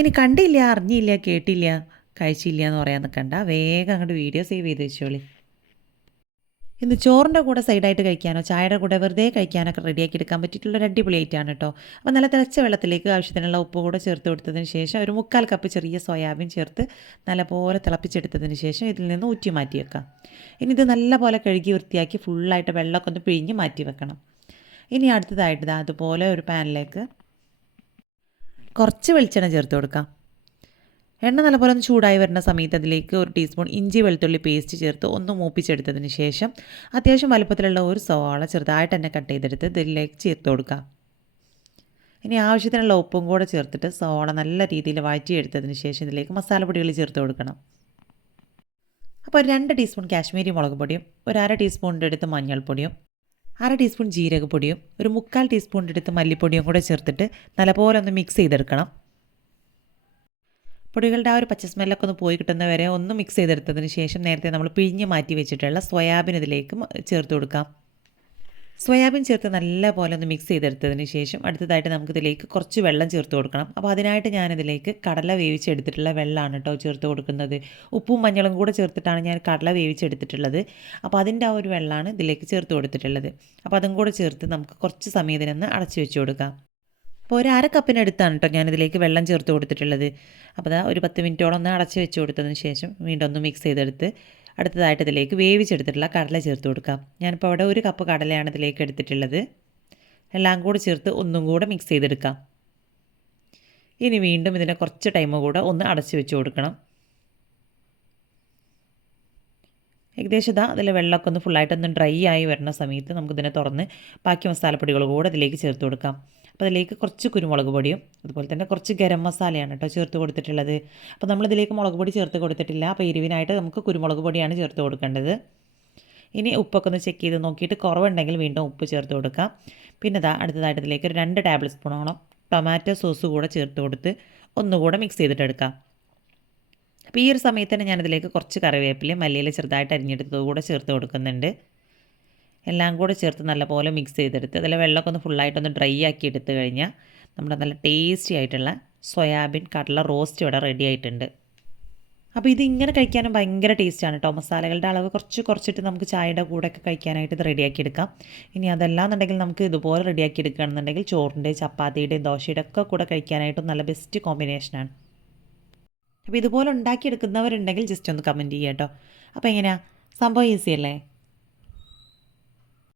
ഇനി കണ്ടില്ല, അറിഞ്ഞില്ല, കേട്ടില്ല, കഴിച്ചില്ല എന്ന് പറയാൻ നിൽക്കണ്ട. വേഗം അങ്ങോട്ട് വീഡിയോ സേവ് ചെയ്ത് വെച്ചോളി. ഇന്ന് ചോറിൻ്റെ കൂടെ സൈഡായിട്ട് കഴിക്കാനോ ചായയുടെ കൂടെ വെറുതെ കഴിക്കാനൊക്കെ റെഡിയാക്കി എടുക്കാൻ പറ്റിയിട്ടുള്ളൊരു അടിപൊളി ഐറ്റമാണ് കേട്ടോ. അപ്പോൾ നല്ല തിളച്ച വെള്ളത്തിലേക്ക് ആവശ്യത്തിനുള്ള ഉപ്പ് കൂടെ ചേർത്ത് കൊടുത്തതിന് ശേഷം ഒരു 3/4 കപ്പ് ചെറിയ സോയാബീൻ ചേർത്ത് നല്ലപോലെ തിളപ്പിച്ചെടുത്തതിന് ശേഷം ഇതിൽ നിന്ന് ഊറ്റി മാറ്റി വെക്കാം. ഇനി ഇത് നല്ലപോലെ കഴുകി വൃത്തിയാക്കി ഫുള്ളായിട്ട് വെള്ളമൊക്കെ ഒന്ന് പിഴിഞ്ഞ് മാറ്റി വെക്കണം. ഇനി അടുത്തതായിട്ട് അതുപോലെ ഒരു പാനിലേക്ക് കുറച്ച് വെളിച്ചെണ്ണ ചേർത്ത് കൊടുക്കാം. എണ്ണ നല്ലപോലെ ഒന്ന് ചൂടായി വരുന്ന സമയത്ത് അതിലേക്ക് 1 ടീസ്പൂൺ ഇഞ്ചി വെളുത്തുള്ളി പേസ്റ്റ് ചേർത്ത് ഒന്ന് മൂപ്പിച്ചെടുത്തതിന് ശേഷം അത്യാവശ്യം വലുപ്പത്തിലുള്ള ഒരു സവാള ചെറുതായിട്ട് തന്നെ കട്ട് ചെയ്തെടുത്ത് ഇതിലേക്ക് ചേർത്ത് കൊടുക്കാം. ഇനി ആവശ്യത്തിനുള്ള ഉപ്പും കൂടെ ചേർത്തിട്ട് സവാള നല്ല രീതിയിൽ വഴറ്റിയെടുത്തതിന് ശേഷം ഇതിലേക്ക് മസാലപ്പൊടികൾ ചേർത്ത് കൊടുക്കണം. അപ്പോൾ 2 ടീസ്പൂൺ കാശ്മീരി മുളക് പൊടിയും, ഒരു 1/2 ടീസ്പൂണിൻ്റെ അടുത്ത് മഞ്ഞൾപ്പൊടിയും, 1/2 ടീസ്പൂൺ ജീരകപ്പൊടിയും, ഒരു 3/4 ടീസ്പൂണിൻ്റെ അടുത്ത് മല്ലിപ്പൊടിയും കൂടെ ചേർത്തിട്ട് നല്ലപോലെ ഒന്ന് മിക്സ് ചെയ്തെടുക്കണം. പൊടികളുടെ ആ ഒരു പച്ച സ്മെല്ലൊക്കെ ഒന്ന് പോയി കിട്ടുന്നവരെ ഒന്ന് മിക്സ് ചെയ്തെടുത്തതിന് ശേഷം നേരത്തെ നമ്മൾ പിഴിഞ്ഞ് മാറ്റി വെച്ചിട്ടുള്ള സോയാബീൻ ഇതിലേക്ക് ചേർത്ത് കൊടുക്കാം. സോയാബീൻ ചേർത്ത് നല്ല പോലെ ഒന്ന് മിക്സ് ചെയ്തെടുത്തതിന് ശേഷം അടുത്തതായിട്ട് നമുക്കിതിലേക്ക് കുറച്ച് വെള്ളം ചേർത്ത് കൊടുക്കണം. അപ്പോൾ അതിനായിട്ട് ഞാനിതിലേക്ക് കടല വേവിച്ചെടുത്തിട്ടുള്ള വെള്ളമാണ് കേട്ടോ ചേർത്ത് കൊടുക്കുന്നത്. ഉപ്പും മഞ്ഞളും കൂടെ ചേർത്തിട്ടാണ് ഞാൻ കടല വേവിച്ചെടുത്തിട്ടുള്ളത്. അപ്പോൾ അതിൻ്റെ ആ ഒരു വെള്ളമാണ് ഇതിലേക്ക് ചേർത്ത് കൊടുത്തിട്ടുള്ളത്. അപ്പോൾ അതും കൂടെ ചേർത്ത് നമുക്ക് കുറച്ച് സമയത്തിനൊന്ന് അടച്ചു വെച്ച് കൊടുക്കാം. അപ്പോൾ ഒരു 1/2 കപ്പിനടുത്താണ് കേട്ടോ ഞാനിതിലേക്ക് വെള്ളം ചേർത്ത് കൊടുത്തിട്ടുള്ളത്. അപ്പോൾ അതാ ഒരു 10 മിനിറ്റോളം ഒന്ന് അടച്ച് വെച്ച് കൊടുത്തതിന് ശേഷം വീണ്ടും ഒന്ന് മിക്സ് ചെയ്തെടുത്ത് അടുത്തതായിട്ട് ഇതിലേക്ക് വേവിച്ചെടുത്തിട്ടുള്ള കടല ചേർത്ത് കൊടുക്കാം. ഞാനിപ്പോൾ അവിടെ 1 കപ്പ് കടലയാണ് ഇതിലേക്ക് എടുത്തിട്ടുള്ളത്. എല്ലാം കൂടെ ചേർത്ത് ഒന്നും കൂടെ മിക്സ് ചെയ്തെടുക്കാം. ഇനി വീണ്ടും ഇതിനെ കുറച്ച് ടൈം കൂടെ ഒന്ന് അടച്ച് വെച്ച് കൊടുക്കണം. ഏകദേശം ഇതാ അതിൽ വെള്ളമൊക്കെ ഒന്ന് ഫുള്ളായിട്ടൊന്ന് ഡ്രൈ ആയി വരുന്ന സമയത്ത് നമുക്കിതിനെ തുറന്ന് ബാക്കി മസാലപ്പൊടികൾ കൂടെ അതിലേക്ക് ചേർത്ത് കൊടുക്കാം. അപ്പോൾ അതിലേക്ക് കുറച്ച് കുരുമുളക് പൊടിയും അതുപോലെ തന്നെ കുറച്ച് ഗരം മസാലയാണ് കേട്ടോ ചേർത്ത് കൊടുത്തിട്ടുള്ളത്. അപ്പോൾ നമ്മളിതിലേക്ക് മുളക് പൊടി ചേർത്ത് കൊടുത്തിട്ടില്ല. അപ്പോൾ എരിവിനായിട്ട് നമുക്ക് കുരുമുളക് പൊടിയാണ് ചേർത്ത് കൊടുക്കേണ്ടത്. ഇനി ഉപ്പൊക്കെ ഒന്ന് ചെക്ക് ചെയ്ത് നോക്കിയിട്ട് കുറവുണ്ടെങ്കിൽ വീണ്ടും ഉപ്പ് ചേർത്ത് കൊടുക്കാം. പിന്നെ അടുത്തതായിട്ട് ഇതിലേക്ക് ഒരു 2 ടേബിൾ സ്പൂണോളം ടൊമാറ്റോ സോസ് കൂടെ ചേർത്ത് കൊടുത്ത് ഒന്നുകൂടെ മിക്സ് ചെയ്തിട്ടെടുക്കാം. അപ്പോൾ ഈ ഒരു സമയത്ത് തന്നെ ഞാനിതിലേക്ക് കുറച്ച് കറിവേപ്പിലയും മല്ലിയില ചെറുതായിട്ട് അരിഞ്ഞെടുത്തത് കൂടെ ചേർത്ത് കൊടുക്കുന്നുണ്ട്. എല്ലാം കൂടെ ചേർത്ത് നല്ലപോലെ മിക്സ് ചെയ്തെടുത്ത് അതിൽ വെള്ളമൊക്കെ ഒന്ന് ഫുള്ളായിട്ടൊന്ന് ഡ്രൈ ആക്കി എടുത്തു കഴിഞ്ഞാൽ നമ്മുടെ നല്ല ടേസ്റ്റി ആയിട്ടുള്ള സോയാബീൻ കടല റോസ്റ്റ് ഇവിടെ റെഡി ആയിട്ടുണ്ട്. അപ്പോൾ ഇത് ഇങ്ങനെ കഴിക്കാനും ഭയങ്കര ടേസ്റ്റാണ് കേട്ടോ. മസാലകളുടെ അളവ് കുറച്ചിട്ട് നമുക്ക് ചായയുടെ കൂടെയൊക്കെ കഴിക്കാനായിട്ട് ഇത് റെഡിയാക്കി എടുക്കാം. ഇനി അതല്ലാന്നുണ്ടെങ്കിൽ നമുക്ക് ഇതുപോലെ റെഡിയാക്കി എടുക്കുകയാണെന്നുണ്ടെങ്കിൽ ചോറിൻ്റെ ചപ്പാത്തിയുടെയും ദോശയുടെ ഒക്കെ കൂടെ കഴിക്കാനായിട്ടും നല്ല ബെസ്റ്റ് കോമ്പിനേഷനാണ്. അപ്പോൾ ഇതുപോലെ ഉണ്ടാക്കിയെടുക്കുന്നവരുണ്ടെങ്കിൽ ജസ്റ്റ് ഒന്ന് കമൻറ്റ് ചെയ്യാം കേട്ടോ. അപ്പോൾ എങ്ങനെയാണ് സംഭവം ഈസി അല്ലേ?